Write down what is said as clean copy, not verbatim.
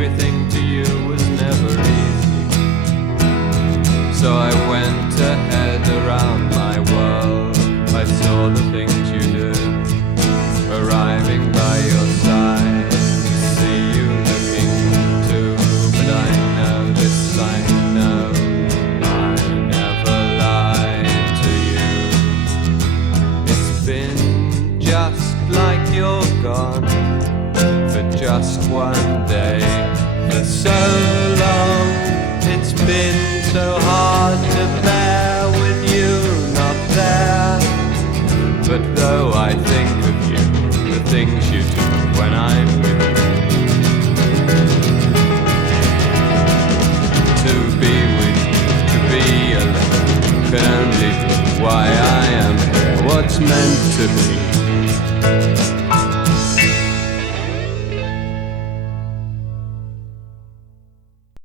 everything to you was never easy. So I went ahead around my world. I saw the things you did, arriving by your side. See you looking too, but I know this, I know I never lied to you. It's been just like you're gone for just one day. For so long it's been so hard to bear with you not there. But though I think of you, the things you do when I'm with you, to be with you, to be alone, can only be why I am here, what's meant to be.